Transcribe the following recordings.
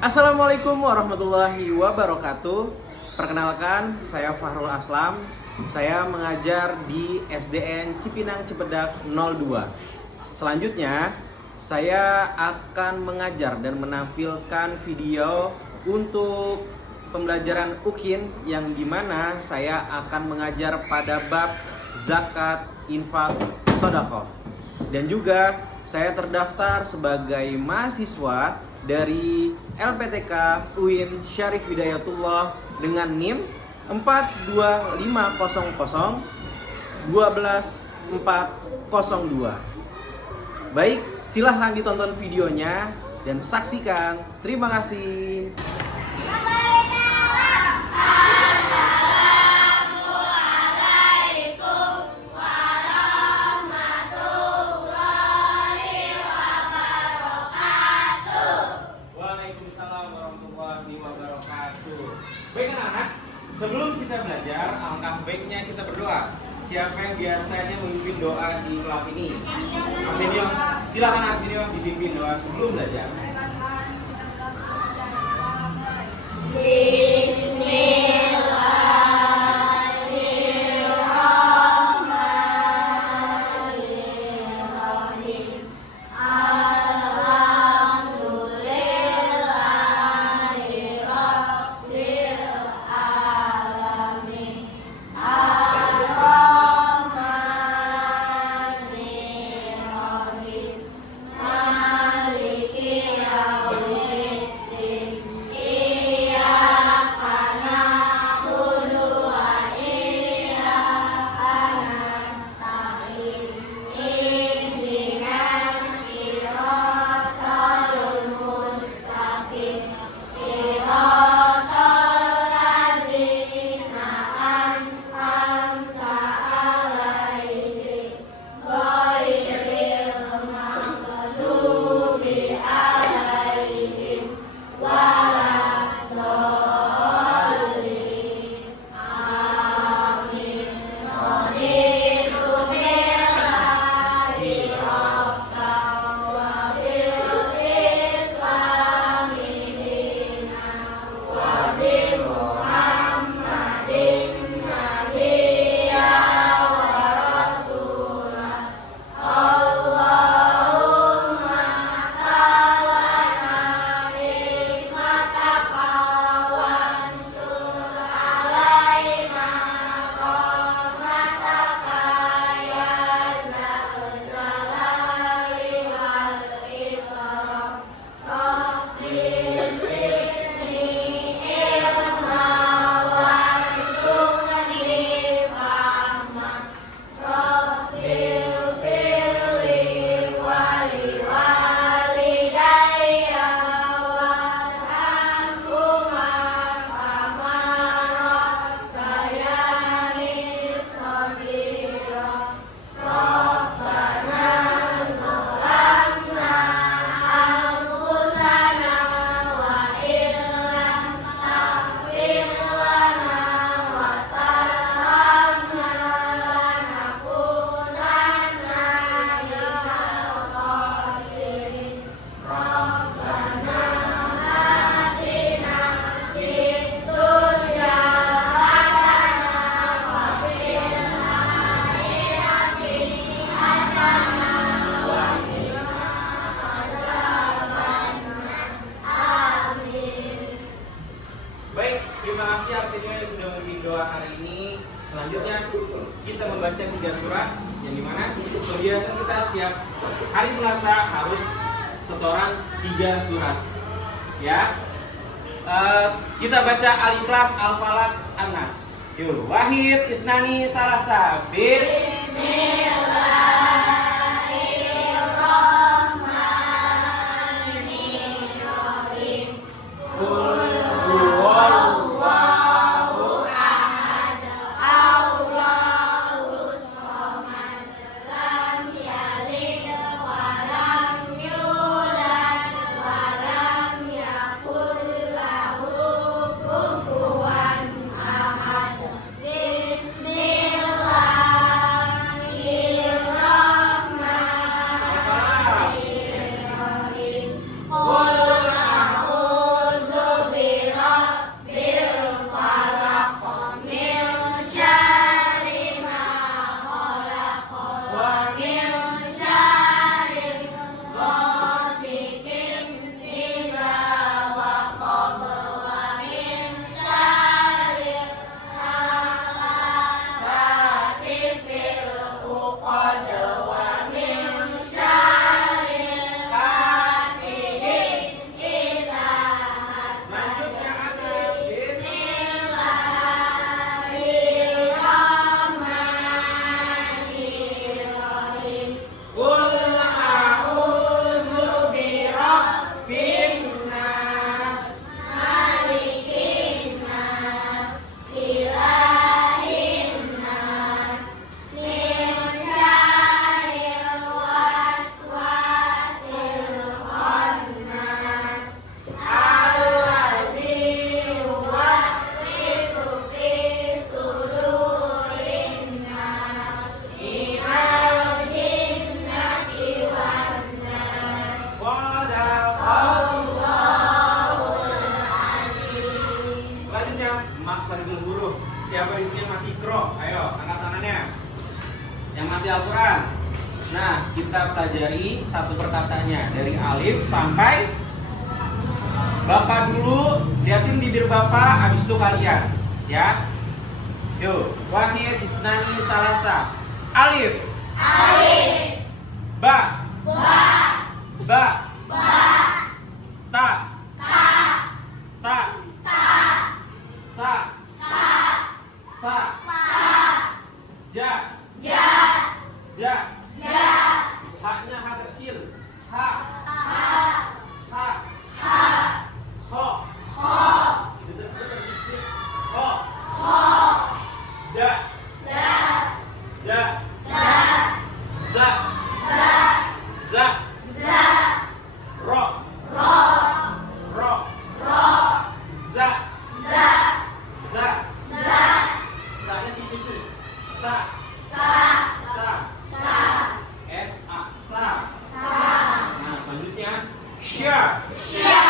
Assalamualaikum warahmatullahi wabarakatuh. Perkenalkan, saya Fahrul Aslam. Saya mengajar di SDN Cipinang Cipedak 02. Selanjutnya, saya akan mengajar dan menampilkan video untuk pembelajaran UKIN yang dimana saya akan mengajar pada bab zakat, infak, sedekah. Dan juga saya terdaftar sebagai mahasiswa dari LPTK UIN Syarif Hidayatullah dengan NIM 42500 12402. Baik, silahkan ditonton videonya dan saksikan. Terima kasih. Baik anak-anak, sebelum kita belajar, alangkah baiknya kita berdoa. Siapa yang biasanya memimpin doa di kelas ini? Arsenio, silakan Arsenio dipimpin doa sebelum belajar. Selanjutnya kita membaca 3 surat yang dimana kebiasaan kita setiap hari Selasa harus setoran 3 surat. Ya, kita baca Al-Ikhlas, Al-Falaq, An-Nas. Yuk, Wahid, Isnani, Salasa. Bismillah. Bismillahirrahmanirrahim. Masih Al-Quran. Nah, kita pelajari satu perkataannya dari alif sampai. Bapak dulu, liatin bibir Bapak, habis itu kalian, ya. Yuk, wahid, isnani, salasa. Alif. Alif. Ba. Ba. Ba. Ba. Ta. Ta. Ta. Ta. Ta. Sa. Sa. Sa. Ja. Ja. Ja. Ja. Haknya ha kecil. Ha. Ha. Ha. Ha. Kho. Kho. Kho. Kho. Da. Da. Da. Da. Da. Za. Za. Za. Ro. Ro. Ro. Ro. Za. Za. Da. Za. Sa-nya tipis tuh. Sa. Sa. Sa. Sa. S-A. Sa. Sa. Nah, selanjutnya sya. Sya.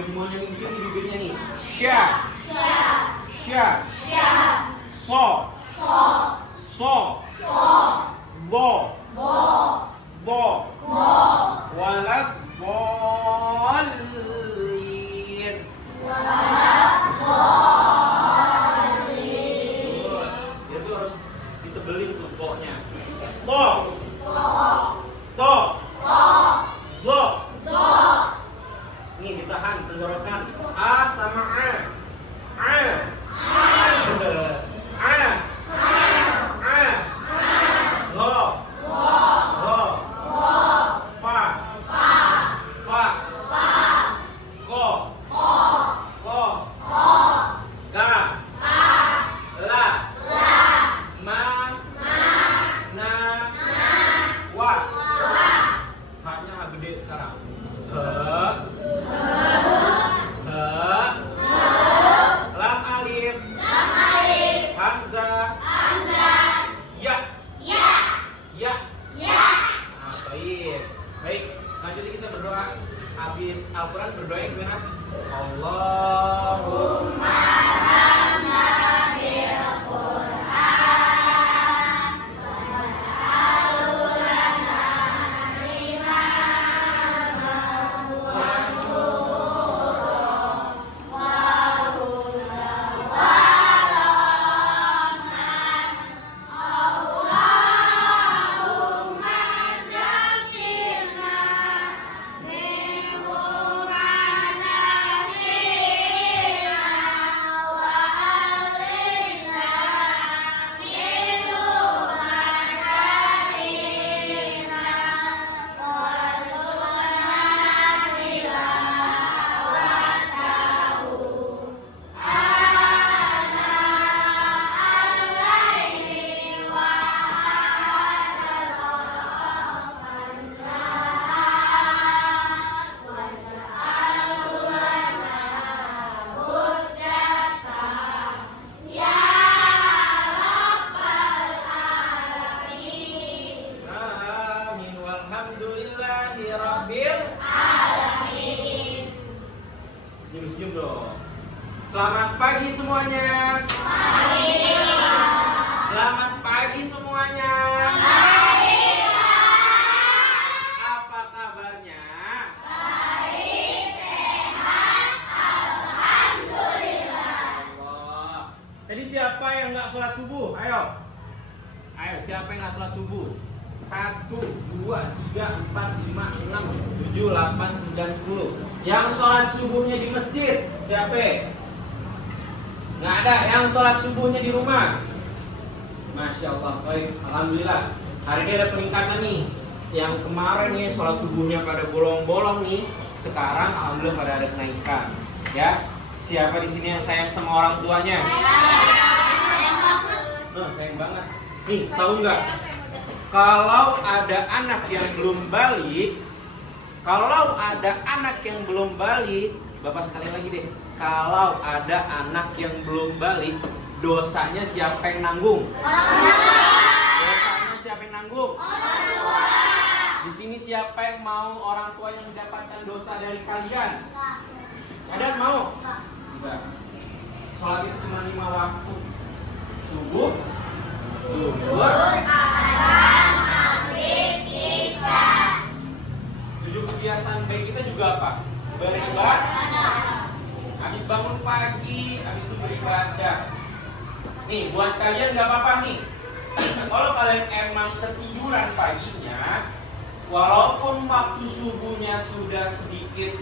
Yang mau nyanyi dikit nih bibirnya nih. Sya. Sya. Sya. Sya. So. So. So. So. Bo. Bo. Bo. Bo. Walad bolin. Walad bolin. Dia tuh harus ditebelin tuh bo-nya. To. To. To. To. Zo. Zo. Nih ditahan tenggorokan. A sama A. A. A. A. Go. Go. Fa. Fa. Ko. Ko. Ga. La. Ma. Na. Wa. Haknya ha gede sekarang. He. He. Lam alif. Hamzah. Ya. Ya. Nah, baik. Baik, lanjut kita berdoa. Habis Al-Quran berdoa gimana? Allahumma Amin walhamdulillahi rabbil alamin. Senyum-senyum dong. Selamat pagi semuanya. Selamat pagi semuanya. Apa kabarnya? Allah. Tadi siapa yang nggak sholat subuh? Ayo. Ayo, siapa yang nggak sholat subuh? 1, 2, 3, 4, 5, 6, 7, 8, 9, 10. Yang sholat subuhnya di masjid, siapa? Nggak ada. Yang sholat subuhnya di rumah. Masya Allah, baik. Alhamdulillah. Hari ini ada peningkatan nih. Yang kemarin nih sholat subuhnya pada bolong-bolong nih. Sekarang alhamdulillah pada ada kenaikan. Ya. Siapa di sini yang sayang sama orang tuanya? Nah, sayang banget. Nih, tahu nggak? Kalau ada anak yang belum balik, Bapak sekali lagi deh. Kalau ada anak yang belum balik, dosanya siapa yang nanggung? Dosanya siapa yang nanggung? Di sini siapa yang mau orang tua yang mendapatkan dosa dari kalian? Ada yang mau? Enggak. Sholat itu cuma 5 waktu. Subuh, zuhur, Asar, juga apa? Beribadah. Habis bangun pagi, habis itu beribadah. Nih, buat kalian nggak apa-apa nih. Kalau kalian emang ketiduran paginya, walaupun waktu subuhnya sudah sedikit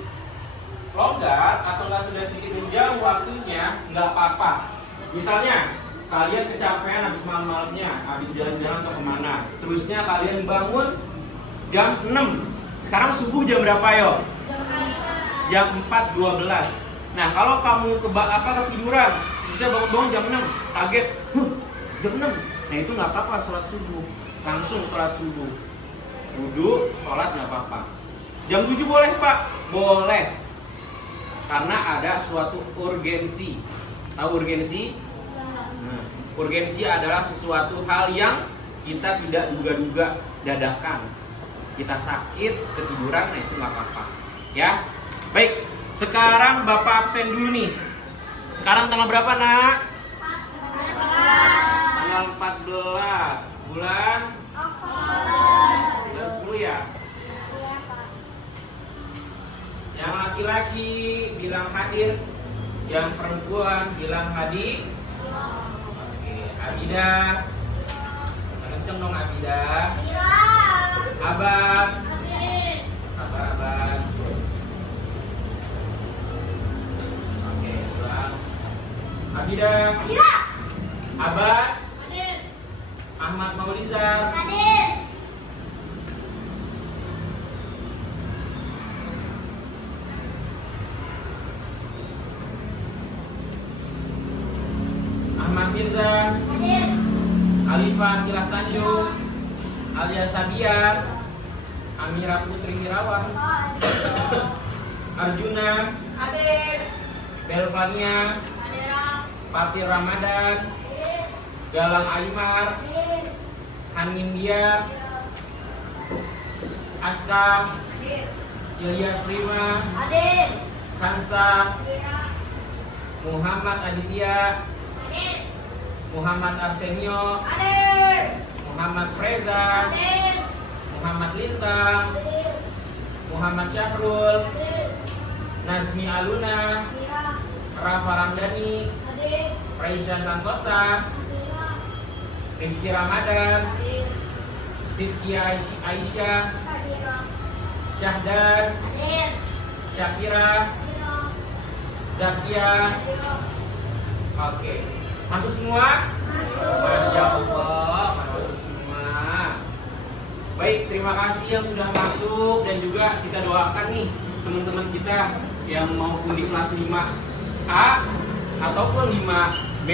longgar atau nggak sudah sedikit menjauh waktunya, nggak apa-apa. Misalnya kalian kecapean habis malam-malamnya, habis jalan-jalan atau kemana, terusnya kalian bangun jam 6. Sekarang subuh jam berapa yo? Jam 4.12. Nah kalau kamu ketiduran, bisa bangun-bangun jam 6, kaget, jam 6. Nah itu nggak apa-apa, sholat subuh, langsung sholat subuh, wudhu, sholat nggak apa-apa. Jam 7 boleh Pak? Boleh. Karena ada suatu urgensi. Tahu urgensi? Nah, urgensi adalah sesuatu hal yang kita tidak duga-duga, dadakan. Kita sakit, ketiduran, nah itu nggak apa-apa. Ya, baik. Sekarang Bapak absen dulu nih. Sekarang tanggal berapa nak? Tanggal 14 bulan 10 ya. Yang laki-laki bilang hadir, yang perempuan bilang hadir. Oke, Abida. Kenceng dong Abida. Abbas. Sabar Abbas. Oke, ulang. Abida. Abbas. Ahmad Maulizar. Ahmad Mirza. Alifah Kilah Tanjung. Alia Sabiar. Amira Putri Irawan. Arjuna. Belvania. Papi Ramadan. Galang Aymar. Hanindia. Aska. Ilyas Prima. Kansa. Muhammad Aditya. Muhammad Arsenio. Muhammad Freza. Muhammad Lintang. Muhammad Syahrul. Nazmi Aluna. Rafa Ramdhani. Raisa Santosa. Rizky Ramadan. Sidki Aisyah. Syahdan. Syakira. Zakia. Oke, masuk semua? Masya Allah, masuk semua. Baik, terima kasih yang sudah masuk. Dan juga kita doakan nih teman-teman kita yang maupun di kelas 5A ataupun 5B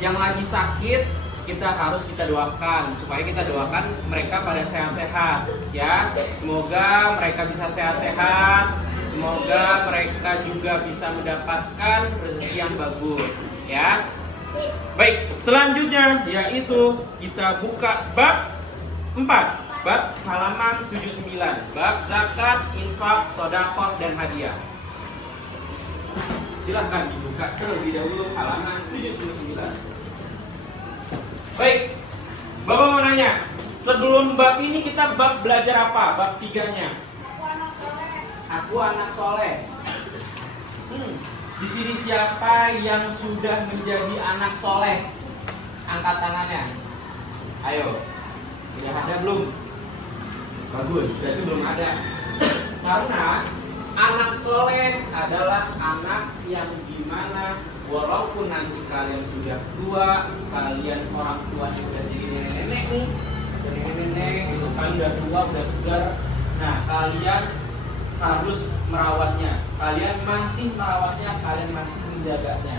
yang lagi sakit, kita doakan supaya kita doakan mereka pada sehat-sehat ya. Semoga mereka bisa sehat-sehat. Semoga mereka juga bisa mendapatkan rezeki yang bagus ya. Baik, selanjutnya yaitu kita buka bab 4, bab halaman 79, bab zakat, infak, sedekah dan hadiah. Silahkan dibuka terlebih dahulu halaman 79. Baik, Bapak mau nanya, sebelum bab ini kita belajar apa? Bab 3-nya. Aku anak soleh. Di sini siapa yang sudah menjadi anak soleh? Angkat tangannya. Ayo. Sudah ada belum? Bagus, berarti belum ada. Karena anak soleh adalah anak yang dimana walaupun nanti kalian sudah tua, kalian orang tuanya udah jadi nenek-nenek nih, jadi nenek-nenek itu kalian udah tua, udah segar. Nah, kalian harus merawatnya. Kalian masih merawatnya, kalian masih menjaganya.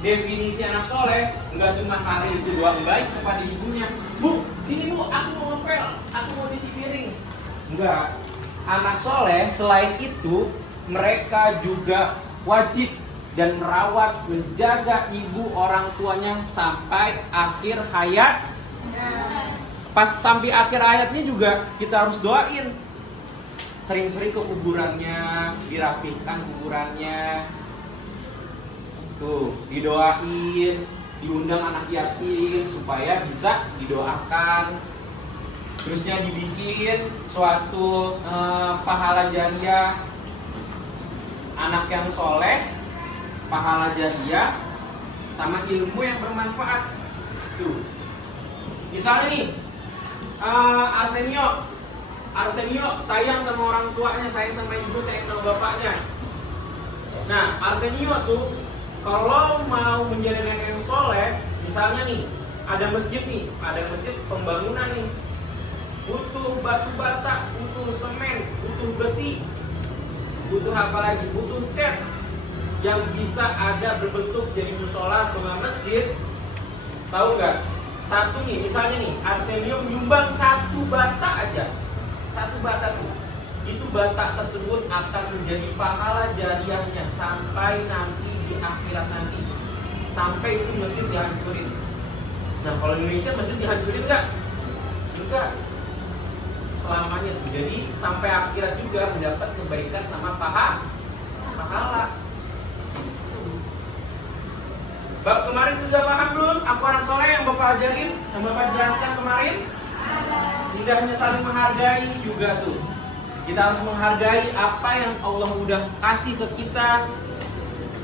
Definisi anak soleh nggak cuma hari itu doang baik kepada ibunya. Bu, sini bu, aku mau ngepel, aku mau cuci piring. Enggak. Anak soleh selain itu mereka juga wajib dan merawat, menjaga ibu orang tuanya sampai akhir hayat. Pas sampai akhir hayatnya juga kita harus doain. Sering-sering ke kuburannya, dirapihkan kuburannya. Tuh, didoain, diundang anak yatim supaya bisa didoakan. Terusnya dibikin suatu pahala jariah anak yang soleh, pahala jariah, sama ilmu yang bermanfaat. Tuh. Misalnya nih, Arsenio sayang sama orang tuanya, sayang sama ibu, sayang sama bapaknya. Nah, Arsenio tuh kalau mau menjadi anak yang soleh, misalnya nih, ada masjid pembangunan nih, butuh batu bata, butuh semen, butuh besi, butuh apa lagi? Butuh cat yang bisa ada berbentuk jadi musola atau masjid. Tahu nggak? Satu nih, misalnya nih, Arsenio menyumbang satu bata aja, satu bata tuh, itu bata tersebut akan menjadi pahala jariahnya sampai nanti di akhirat nanti, sampai itu masjid dihancurin. Nah, kalau di Indonesia masjid dihancurin nggak? Enggak. Selamanya tuh. Jadi sampai akhirat juga mendapat kebaikan sama pahala. Bab kemarin sudah paham belum? Aku anak soleh yang Bapak ajarin, yang Bapak jelaskan kemarin. Tidak hanya saling menghargai juga tuh. Kita harus menghargai apa yang Allah udah kasih ke kita,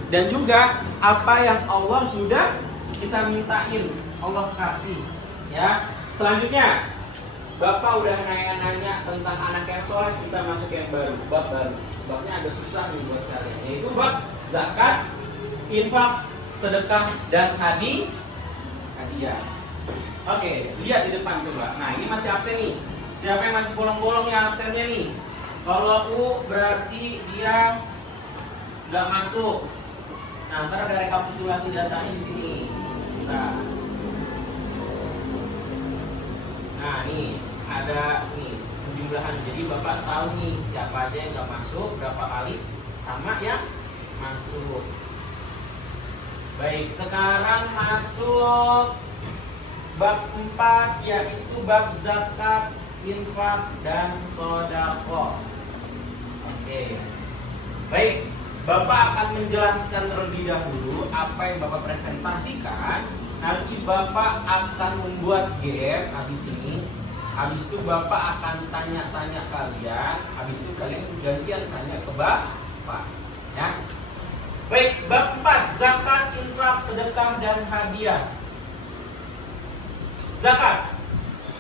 dan juga apa yang Allah sudah kita mintain, Allah kasih. Ya. Selanjutnya, Bapak udah nanya-nanya tentang anak yang soleh, kita masuk yang baru, bab baru. Babnya agak susah nih buat kalian, yaitu bab zakat, infak, sedekah, dan hadiah. Oke, lihat di depan coba. Nah, ini masih absen nih. Siapa yang masih bolong-bolong ya absennya nih? Kalau U berarti dia nggak masuk. Nah, ntar ada rekapitulasi datanya di sini. Nah, nih ada nih penjumlahan. Jadi Bapak tahu nih siapa aja yang nggak masuk, berapa kali, sama yang masuk. Baik, sekarang masuk bab 4, yaitu bab zakat, infak, dan sodaqah. Oke. Baik, Bapak akan menjelaskan terlebih dahulu apa yang Bapak presentasikan. Nanti Bapak akan membuat GR habis ini. Habis itu Bapak akan tanya-tanya kalian. Habis itu kalian gantian tanya ke Bapak. Ya. Baik, bab 4, zakat, infak, sedekah, dan hadiah. Zakat.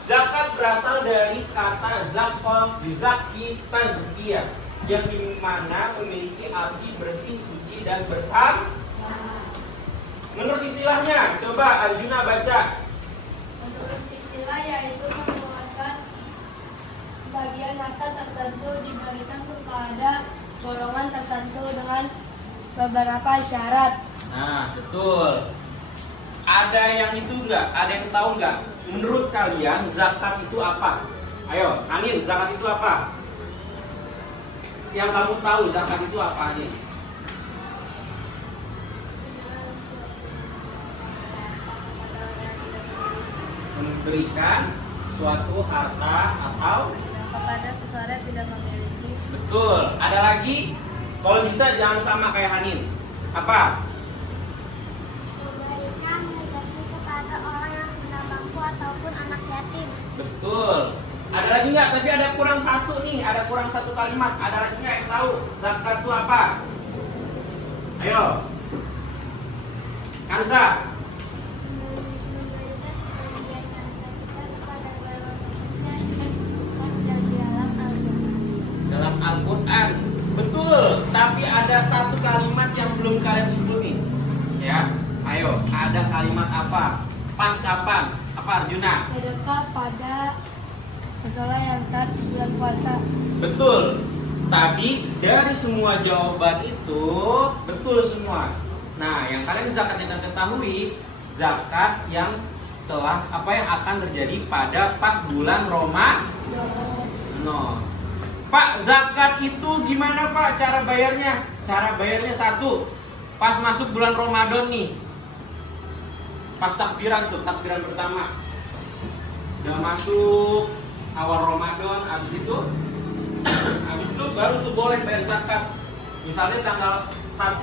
Zakat berasal dari kata zakah, zaki, tazkiyah, yang dimana memiliki arti bersih, suci, dan berkah. Menurut istilahnya, coba Arjuna baca. Menurut istilah yaitu mengeluarkan sebagian harta tertentu diberikan kepada golongan tertentu dengan beberapa syarat. Nah, betul. Ada yang itu enggak? Ada yang tahu enggak? Menurut kalian zakat itu apa? Ayo, Anin, zakat itu apa? Yang kamu tahu zakat itu apa, Anin? Memberikan suatu harta atau Kepada seseorang yang tidak memiliki. betul. Ada lagi? Kalau bisa jangan sama kayak Hanin. Apa? Memberikan rezeki kepada orang yang tidak mampu ataupun anak yatim. Betul. Ada lagi nggak? Tapi ada kurang satu nih. Ada kurang satu kalimat. Ada lagi nggak yang tahu zakat itu apa? Ayo. Kansa. Memberikan sebagian harta kita kepada golongan yang disebutkan dan di dalam Al-Quran. Dalam Al-Quran. Betul. Tapi ada satu kalimat yang belum kalian sebutin. Ya. Ayo. Ada kalimat apa? Pas kapan? Apa, Arjuna? Sedekah pada musola yang saat bulan puasa. Betul. Tapi dari semua jawaban itu betul semua. Nah, yang kalian zakat yang ketahui, zakat yang telah apa yang akan terjadi pada pas bulan Ramadan. No. Pak, zakat itu gimana Pak cara bayarnya? Cara bayarnya satu, pas masuk bulan Ramadan nih. Pas takbiran tuh, takbiran pertama. Udah masuk awal Ramadan, habis itu baru tuh boleh bayar zakat. Misalnya tanggal 1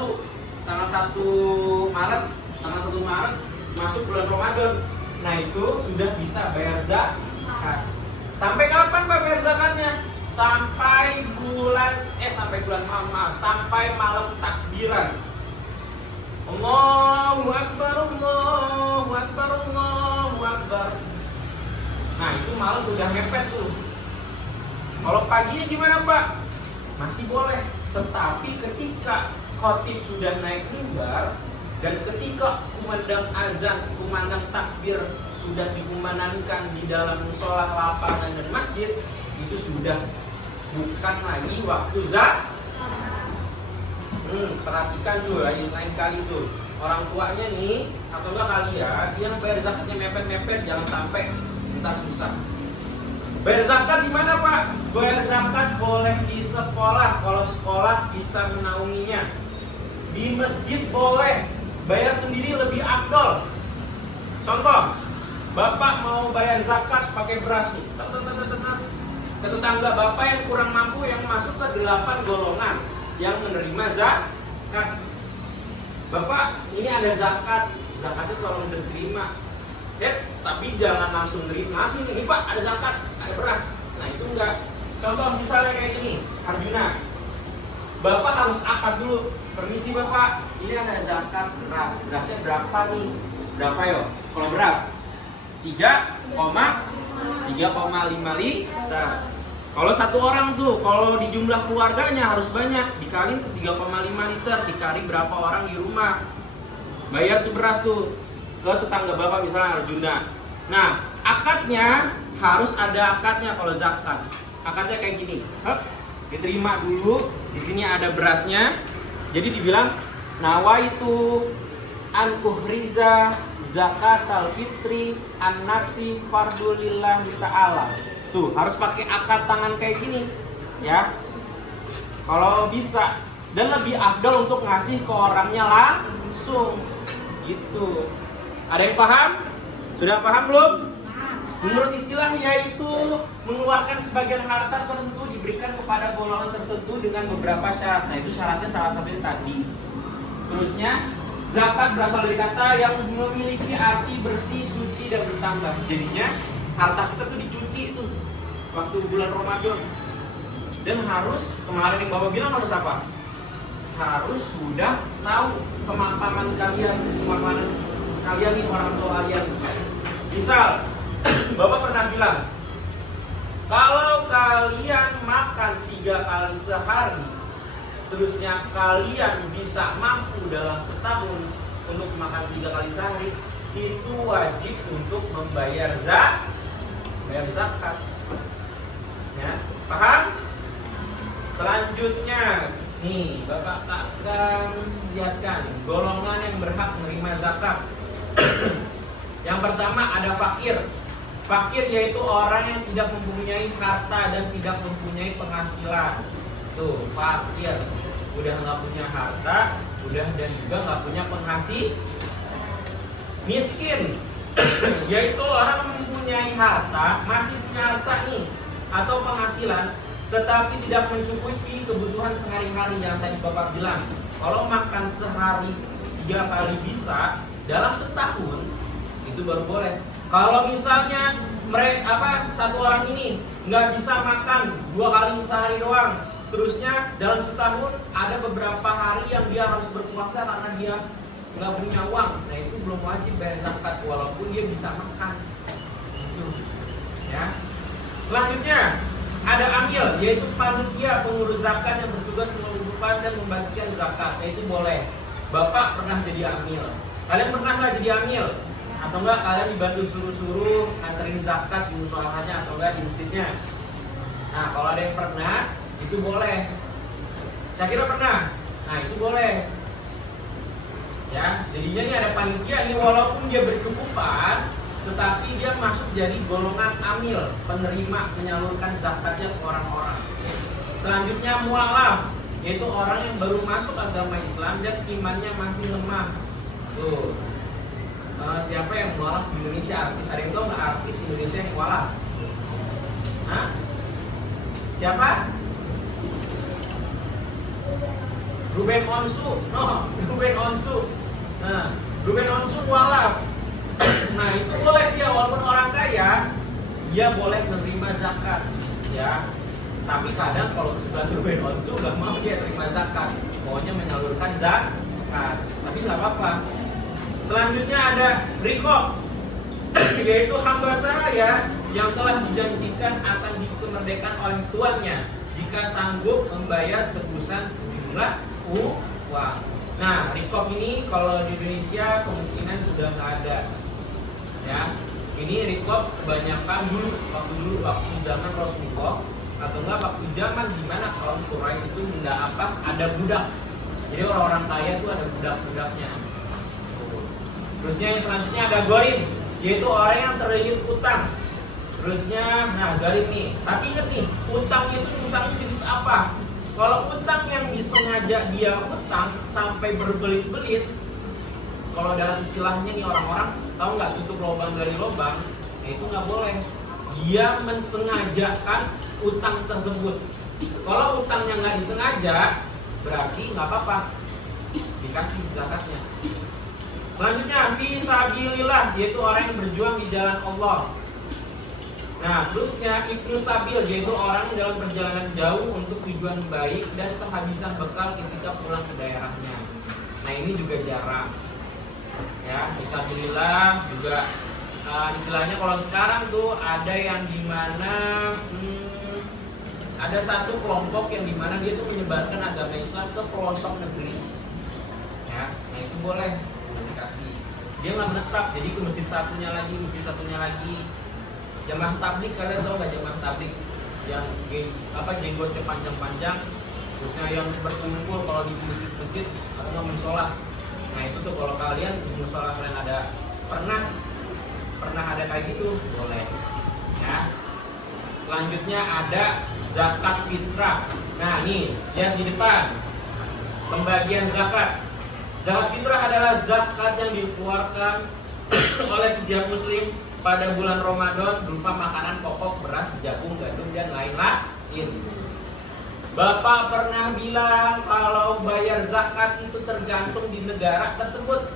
Maret masuk bulan Ramadan. Nah, itu sudah bisa bayar zakat. Sampai kapan Pak bayar zakatnya? sampai malam takbiran. Allahu Akbar, Allahu Akbar, Allahu Akbar. Nah, itu malam udah mepet tuh. Kalau paginya gimana, Pak? Masih boleh. Tetapi ketika khotib sudah naik mimbar dan ketika kumandang azan, kumandang takbir sudah dikumandangkan di dalam musola, lapangan dan masjid, itu sudah bukan lagi waktu zakat. Perhatikan tuh lain kali tuh orang tuanya nih atau enggak kalian yang bayar zakatnya mepet-mepet, jangan sampai ntar susah. Bayar zakat di mana, Pak? Bayar zakat boleh di sekolah kalau sekolah bisa menaunginya. Di masjid boleh. Bayar sendiri lebih afdol. Contoh, Bapak mau bayar zakat pakai beras nih. Ke tetangga Bapak yang kurang mampu yang masuk ke 8 golongan yang menerima zakat. Bapak, ini ada zakat. Zakatnya tolong diterima. Tapi jangan langsung nerima. Ini Pak, ada zakat, ada beras. Nah, itu enggak. Contoh misalnya kayak gini, Arjuna. Bapak harus akad dulu. Permisi Bapak, ini ada zakat beras. Berasnya berapa nih? Berapa yo? Kalau beras 3,5 liter. Kalau satu orang tuh, kalau di jumlah keluarganya harus banyak, dikali 3,5 liter, dikali berapa orang di rumah. Bayar tuh beras tuh ke tetangga Bapak misalnya Arjuna. Nah, akadnya harus ada akadnya kalau zakat. Akadnya kayak gini. Diterima dulu, di sini ada berasnya. Jadi dibilang nawaitu an uhriza zakatal fitri an nafsi fardulillahi ta'ala. Tuh, harus pakai akad tangan kayak gini, ya. Kalau bisa, dan lebih afdal untuk ngasih ke orangnya langsung. Gitu. Ada yang paham? Sudah paham belum? Menurut istilah yaitu mengeluarkan sebagian harta tertentu diberikan kepada golongan tertentu dengan beberapa syarat. Nah, itu syaratnya salah satunya tadi. Terusnya, zakat berasal dari kata yang memiliki arti bersih, suci, dan bertambah. Jadinya harta kita tuh dicuci tuh waktu bulan Ramadan. Dan harus, kemarin yang Bapak bilang harus apa? Harus sudah tahu kemapanan kalian, kemapanan kalian nih, orang tua kalian. Misal, Bapak pernah bilang, kalau kalian makan 3 kali sehari, terusnya kalian bisa mampu dalam setahun untuk makan 3 kali sehari, itu wajib untuk membayar zakat. Ya, paham? Selanjutnya, nih Bapak akan lihatkan golongan yang berhak menerima zakat. Yang pertama ada fakir. Fakir yaitu orang yang tidak mempunyai harta dan tidak mempunyai penghasilan. Tuh, fakir. Udah nggak punya harta, udah dan juga nggak punya penghasilan. Miskin yaitu orang mempunyai harta, masih punya harta nih atau penghasilan, tetapi tidak mencukupi kebutuhan sehari-hari yang tadi Bapak bilang. Kalau makan sehari 3 kali bisa dalam setahun, itu baru boleh. Kalau misalnya satu orang ini nggak bisa makan 2 kali sehari doang, terusnya dalam setahun ada beberapa hari yang dia harus berpuasa karena dia nggak punya uang, nah itu belum wajib bayar zakat walaupun dia bisa makan. Gitu. Ya. Selanjutnya ada amil, yaitu panitia pengurus zakat yang bertugas mengumpulkan dan membagikan zakat. Nah, itu boleh. Bapak pernah jadi amil. Kalian pernah nggak jadi amil? Atau enggak kalian dibantu suruh-suruh nganterin zakat di musholahnya atau enggak di masjidnya? Nah, kalau ada yang pernah, itu boleh. Saya kira pernah. Nah, itu boleh. Ya, jadinya ini ada panitia ini walaupun dia bercukupan, tetapi dia masuk jadi golongan amil, penerima menyalurkan zakatnya ke orang-orang. Selanjutnya mualaf, yaitu orang yang baru masuk agama Islam dan imannya masih lemah. Tuh. Siapa yang mualaf di Indonesia? Artis, ada yang tahu nggak artis Indonesia yang mualaf? Hah? Siapa? Ruben Onsu. Ruben Onsu. Nah, Ruben Onsu mualaf. Nah, itu boleh dia walaupun orang kaya, dia boleh menerima zakat, ya. Tapi kadang kalau ke sebelah Ruben Onsu nggak mau dia terima zakat, maunya menyalurkan zakat. Tapi nggak apa-apa. Selanjutnya ada rikob, yaitu hamba saya yang telah dijanjikan akan dikemerdekakan oleh tuannya jika sanggup membayar tebusan sejumlah uang. Nah, rikob ini kalau di Indonesia kemungkinan sudah nggak ada. Ya, ini rikob kebanyakan dulu waktu zaman Rasulullah atau enggak waktu zaman dimana kaum Quraisy itu ada budak. Jadi orang-orang kaya itu ada budak-budaknya. Terusnya yang selanjutnya ada gorim, yaitu orang yang terlilit utang. Terusnya, nah gorim nih. Tapi ingat nih, utangnya itu utangnya jenis apa? Kalau utang yang disengaja dia utang sampai berbelit-belit, kalau dalam istilahnya nih orang-orang tahu nggak tutup lubang dari lubang, nah itu nggak boleh. Dia mensengajakan utang tersebut. Kalau utangnya nggak disengaja, berarti nggak apa-apa, dikasih zakatnya. Selanjutnya, fisabilillah, yaitu orang yang berjuang di jalan Allah. Nah, terusnya ibnu sabil, yaitu orang dalam perjalanan jauh untuk tujuan baik dan kehabisan bekal ketika pulang ke daerahnya. Nah, ini juga jarang. Ya, fisabilillah juga istilahnya kalau sekarang tuh ada yang dimana ada satu kelompok yang dimana dia tuh menyebarkan agama Islam ke pelosok negeri. Ya, nah itu boleh dikasih. Dia nggak menetap, jadi ke masjid satunya lagi. Jamaah tablik, kalian tahu nggak jamaah tablik yang jenggotnya panjang-panjang, terusnya yang berkumpul kalau di masjid atau nggak musola. Nah itu tuh kalau kalian di musola kalian ada pernah ada kayak gitu, boleh. Ya. Selanjutnya ada zakat fitrah. Nah nih lihat di depan pembagian zakat. Zakat fitrah adalah zakat yang dikeluarkan oleh setiap muslim pada bulan Ramadan berupa makanan pokok, beras, jagung, gandum, dan lain-lain. Bapak pernah bilang kalau bayar zakat itu tergantung di negara tersebut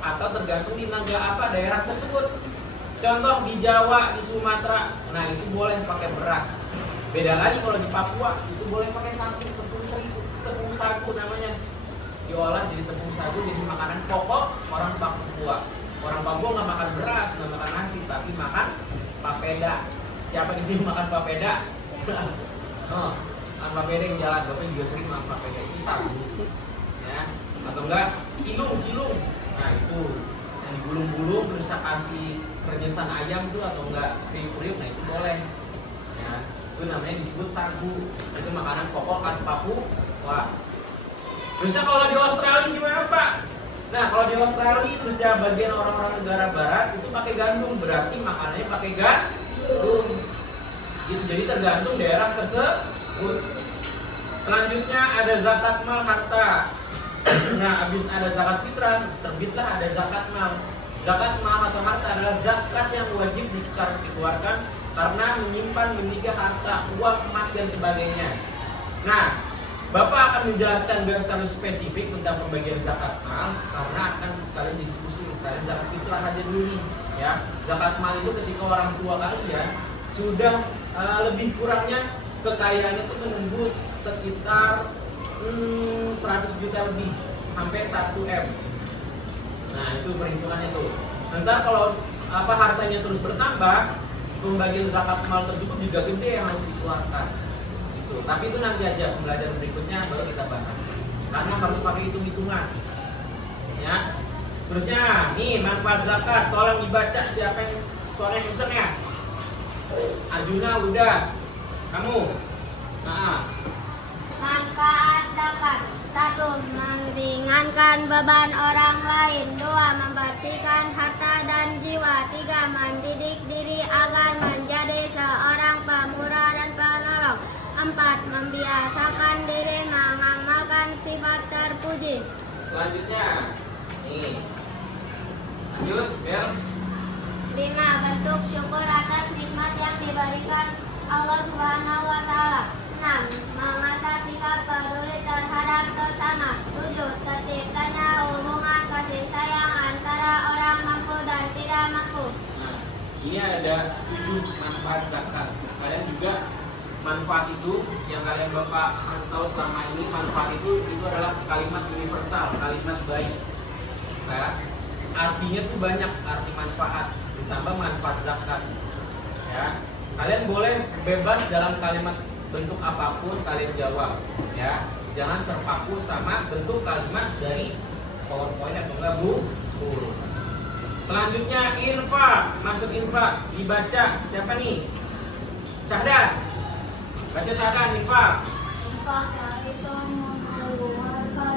atau tergantung di daerah tersebut. Contoh di Jawa, di Sumatera, nah itu boleh pakai beras. Beda lagi kalau di Papua, itu boleh pakai tepung sagu namanya. Diolah jadi tepung sagu, jadi makanan pokok orang Papua. Orang Papua nggak makan beras, nggak makan nasi, tapi makan papeda. Siapa di sini makan papeda? Makan papeda yang jalan, bapak juga sering makan papeda, itu sagu. Ya, atau enggak cilung. Nah itu yang digulung-gulung terus kasih renyesang ayam tuh atau enggak kriuk-kriuk, nah itu boleh. Ya, itu namanya disebut sagu. Itu makanan pokok khas Papua. Terusnya kalau di Australia gimana Pak? Nah kalau di Australia terus ya bagian orang-orang negara barat itu pakai gandum, berarti makanannya pakai gandum. Jadi tergantung daerah tersebut. Selanjutnya ada zakat mal harta. Nah habis ada zakat fitrah, terbitlah ada zakat mal. Zakat mal atau harta adalah zakat yang wajib dikeluarkan karena menyimpan memiliki harta, uang, emas dan sebagainya. Nah Bapak akan menjelaskan garis spesifik tentang pembagian zakat mal karena akan kalian diskusi. Kalian zakat fitrah aja dulu nih, ya. Zakat mal itu ketika orang tua kalian sudah lebih kurangnya kekayaannya itu menembus sekitar 100 juta lebih sampai 1 M. Nah itu perhitungannya tuh. Ntar kalau hartanya terus bertambah, pembagian zakat mal tersebut juga gede yang harus dikeluarkan. Tapi itu nanti aja pembelajaran berikutnya baru kita bahas karena harus pakai hitung-hitungan ya. Terusnya nih manfaat zakat, tolong dibaca. Siapa yang suaranya kenceng ya? Arjuna udah, kamu Manfaat zakat: 1. Meringankan beban orang lain. 2. Membersihkan harta dan jiwa. 3. Mendidik diri agar menjadi seorang pemurah dan penolong. 4. Membiasakan diri mengamalkan sifat terpuji. Selanjutnya nih lanjut Bel. 5. Bentuk syukur atas nikmat yang diberikan Allah Subhanahu wa Ta'ala. 6. Mengasah sikap peduli terhadap sesama. 7. Terciptanya hubungan kasih sayang antara orang mampu dan tidak mampu. Nah, ini ada 7 manfaat zakat. Kalian juga manfaat itu yang kalian bapak kasih tahu selama ini, manfaat itu adalah kalimat universal, kalimat baik. Ya. Artinya tuh banyak arti manfaat, ditambah manfaat zakat. Ya, kalian boleh bebas dalam kalimat bentuk apapun kalian jawab. Ya, jangan terpaku sama bentuk kalimat dari PowerPoint atau enggak buku. Selanjutnya infak, masuk infak, dibaca siapa nih? Syahdan, baca Syahdan infak. Infak yaitu mengeluarkan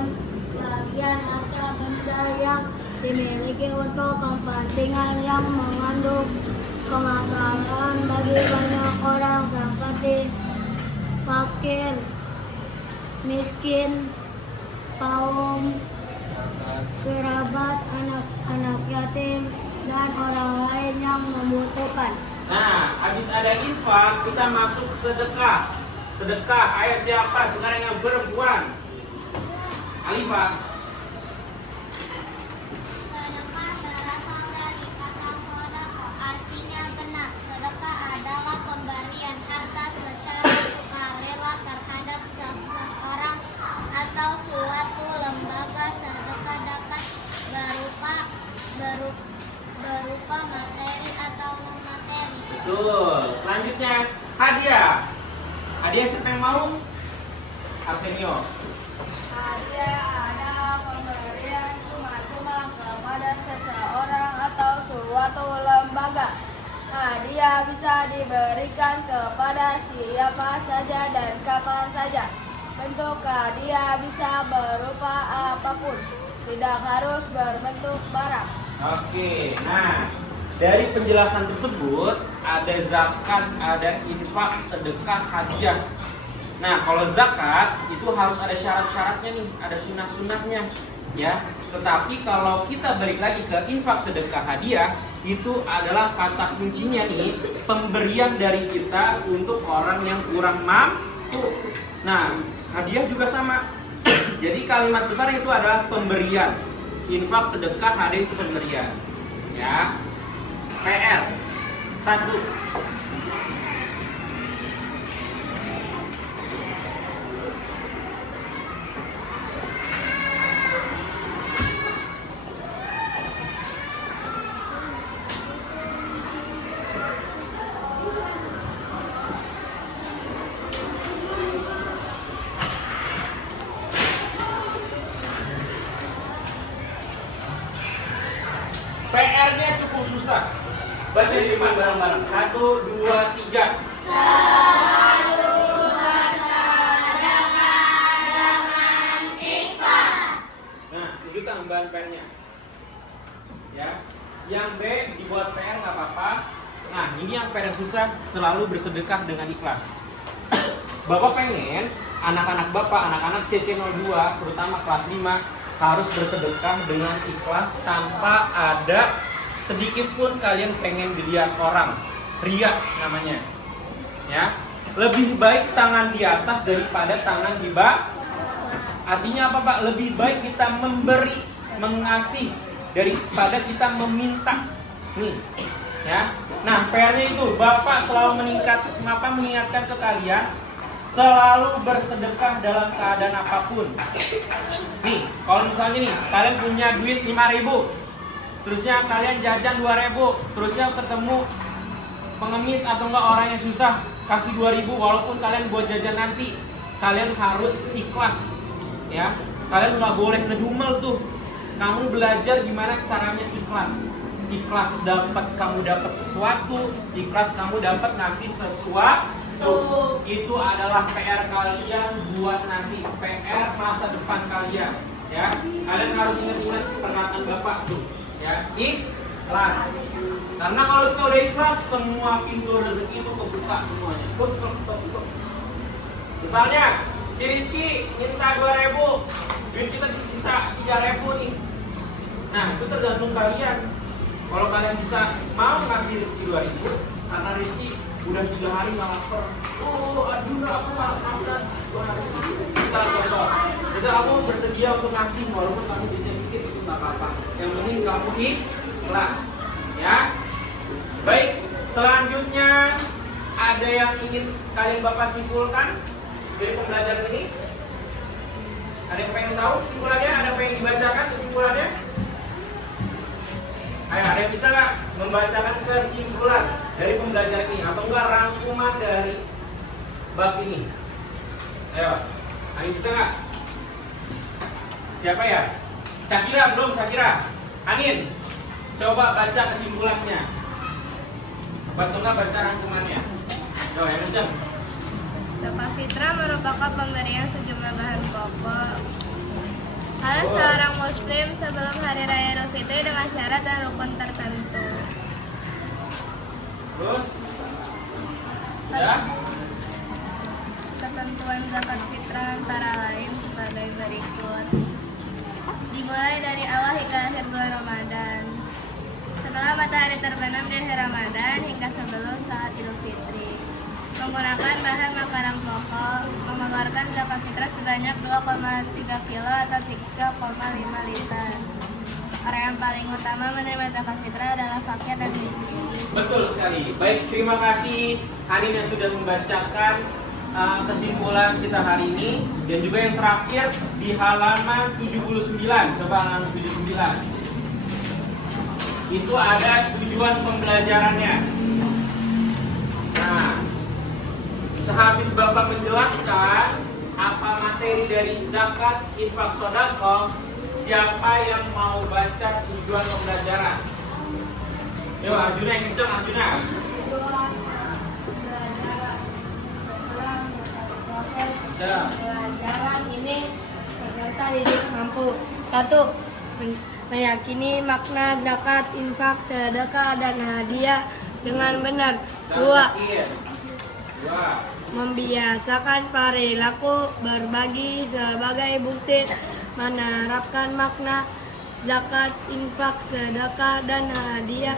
bagian harta benda yang dimiliki untuk kepentingan yang mengandung kemaslahatan bagi banyak orang seperti fakir, miskin, kaum kerabat, anak-anak yatim, dan orang lain yang membutuhkan. Nah, habis ada infak, kita masuk sedekah. Sedekah, ayah siapa? Sekarang yang perempuan. Alifah. Sedekah berasal dari kata sodako, artinya benar. Sedekah adalah pemberian harta secara sukarela terhadap seseorang atau suatu lembaga. Sedekah dapat berupa materi atau non materi. Betul. Selanjutnya hadiah. Hadiah siapa yang mau? Arsenio. Hadiah adalah pemberian cuma-cuma kepada seseorang atau suatu lembaga. Hadiah bisa diberikan kepada siapa saja dan kapan saja. Bentuk hadiah bisa berupa apapun, tidak harus berbentuk barang. Oke, nah dari penjelasan tersebut ada zakat, ada infak, sedekah, hadiah. Nah kalau zakat itu harus ada syarat-syaratnya nih, ada sunnah-sunnahnya, ya. Tetapi kalau kita balik lagi ke infak, sedekah, hadiah, itu adalah kata kuncinya nih, pemberian dari kita untuk orang yang kurang mampu. Nah hadiah juga sama. Jadi kalimat besar itu adalah pemberian. Infak, sedekah, hadiah itu pemberian. Ya. PR 1. PR-nya cukup susah. Baca di depan bareng-bareng. 1, 2, 3. Selalu bersedekah dengan ikhlas. Nah, itu tambahan PR-nya. Ya. Yang B dibuat PR nggak apa-apa. Nah, ini yang PR yang susah, selalu bersedekah dengan ikhlas. Bapak pengen anak-anak Bapak, anak-anak CC02, terutama kelas 5, harus bersedekah dengan ikhlas tanpa ada sedikit pun kalian pengen dilihat orang. Riya namanya. Ya. Lebih baik tangan di atas daripada tangan di bawah. Artinya apa, Pak? Lebih baik kita memberi, mengasih daripada kita meminta. Nih. Ya. Nah, PR-nya itu Bapak selalu mengingatkan ke kalian selalu bersedekah dalam keadaan apapun. Nih, kalau misalnya nih, kalian punya duit 5.000, terusnya kalian jajan 2.000, terusnya ketemu pengemis atau enggak orang yang susah, kasih 2.000, walaupun kalian buat jajan nanti, kalian harus ikhlas. Ya, kalian nggak boleh ngedumel tuh. Kamu belajar gimana caranya ikhlas. Ikhlas kamu dapat sesuatu, ikhlas kamu dapat ngasih sesuatu. Itu adalah PR kalian buat nanti, PR masa depan kalian. Ya, kalian harus ingat-ingat perkataan Bapak tuh. Ya, ikhlas. Karena kalau kita udah ikhlas, semua pintu rezeki itu kebuka semuanya. Misalnya, si Rizky minta 2.000, duit kita sisa 3.000 nih. Nah, itu tergantung kalian. Kalau kalian bisa mau ngasih Rizky 2.000, karena Rizky udah 3 hari nggak lapar. Oh, aduh, aku makan. Misal contoh, misal kamu bersedia untuk ngasih walaupun kamu duitnya dikit, itu nggak apa-apa. Yang penting kamu ikhlas, ya. Baik, selanjutnya ada yang ingin kalian Bapak simpulkan dari pembelajaran ini? Ada yang pengen tahu kesimpulannya? Ada yang pengen dibacakan kesimpulannya? Ayo, ada yang bisa nggak membacakan kesimpulan dari pembelajaran ini atau enggak rangkuman dari bab ini? Ayo, ada yang bisa nggak? Siapa ya? Syakira belum? Syakira, Anin, coba baca kesimpulannya. Atau enggak baca rangkumannya? Coba yang kenceng. Zakat fitrah merupakan pemberian sejumlah bahan pokok oleh seorang muslim sebelum hari raya Idul Fitri dengan syarat dan rukun tertentu. Terus? Ya? Ketentuan zakat fitrah antara lain sebagai berikut. Dimulai dari awal hingga akhir bulan Ramadan. Setelah matahari terbenam di akhir Ramadan hingga sebelum saat Idul Fitri. Menggunakan bahan makanan pokok, mengeluarkan zakat fitrah sebanyak 2,3 kilo atau 3,5 liter. Orang yang paling utama menerima zakat fitrah adalah fakir dan miskin. Betul sekali. Baik, terima kasih Anin yang sudah membacakan kesimpulan kita hari ini. Dan juga yang terakhir di halaman 79. Coba halaman 79. Itu ada tujuan pembelajarannya. Nah, sehabis Bapak menjelaskan apa materi dari zakat, infak, sedekah, siapa yang mau baca tujuan pembelajaran? Yo, Arjuna yang kenceng, Arjuna. Pelajaran ini peserta didik mampu. 1. Meyakini makna zakat, infak, sedekah, dan hadiah dengan benar. 2. Membiasakan perilaku berbagi sebagai bukti menerapkan makna zakat, infak, sedekah, dan hadiah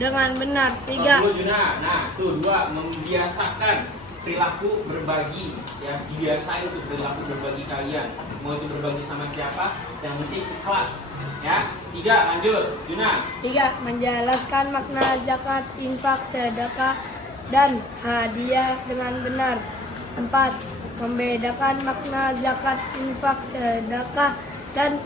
dengan benar. 3. Nah, tuh 2, membiasakan perilaku berbagi, ya, biasain untuk perilaku berbagi kalian. Mau itu berbagi sama siapa, yang penting ikhlas, ya. 3, lanjut, Juna. 3. Menjelaskan makna zakat, infak, sedekah, dan hadiah dengan benar. 4. Membedakan makna zakat, infak, sedekah, dan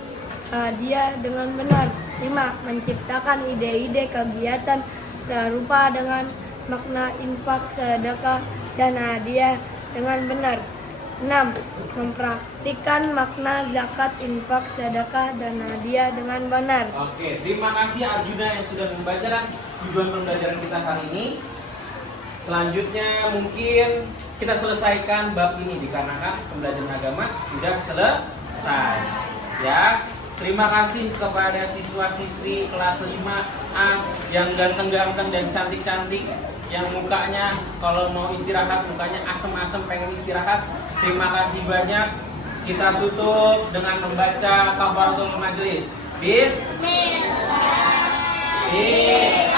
hadiah dengan benar. 5. Menciptakan ide-ide kegiatan serupa dengan makna infak, sedekah, dan hadiah dengan benar. 6. Mempraktikkan makna zakat, infak, sedekah, dan hadiah dengan benar. Oke, terima kasih Arjuna yang sudah membacakan tujuan pembelajaran kita hari ini. Selanjutnya mungkin kita selesaikan bab ini dikarenakan pembelajaran agama sudah selesai. Ya, terima kasih kepada siswa-siswi kelas 5A yang ganteng-ganteng dan cantik-cantik, yang mukanya kalau mau istirahat mukanya asem-asem pengen istirahat. Terima kasih banyak. Kita tutup dengan membaca kafaratul majelis. Bismillahirrahmanirrahim.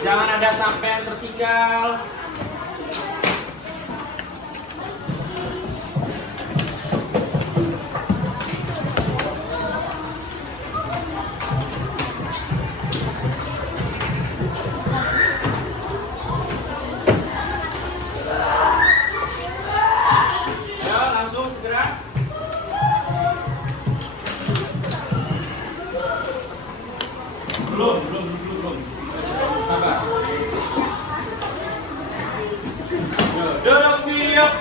Jangan ada sampai yang tertinggal. Ayo langsung segera. Belum. Sabar. Duduk siap.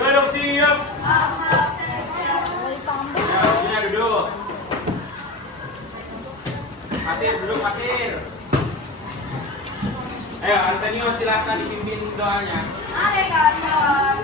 Ya, sini duduk. Fatir. Ayo, Arsenio silakan dipimpin doanya. Mari kalian.